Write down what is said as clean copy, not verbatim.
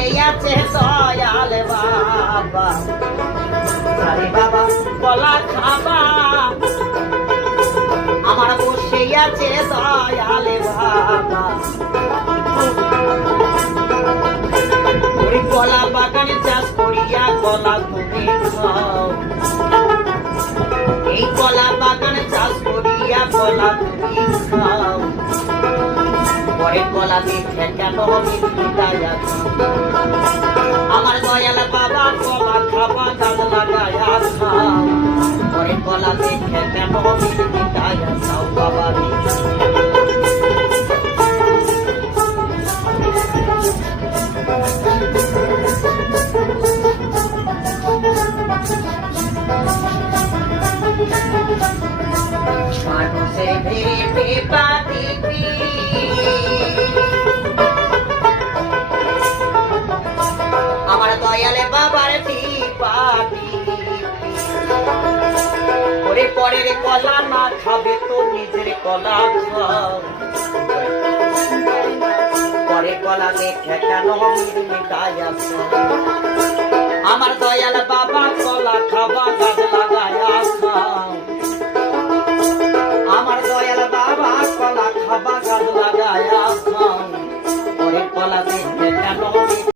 বসে আছে দয়াল বাবা, আরে বাবা কলা খাবা, আমার বসে আছে দয়াল বাবা। ওই কলা বাগানে চাষ করিয়া কলা তুমি খাও, এই কলা বাগানে চাষ করিয়া কলা তুমি খাও, পরে কলা দেখে কেন আমার দয়াল বাবা কলা খাবা গাছ লাগায়া খাও, পরে কলা দেখে কেন খাও বাবা। মানুষে ভেবে পাতিবি আমার দয়ালে বাবার টিপাটি, ওরে পরের কলা না খাবে তো নিজের কলা খাও, পরে কলা দেখে কেন মিটাইয়া আমার দয়াল বাবা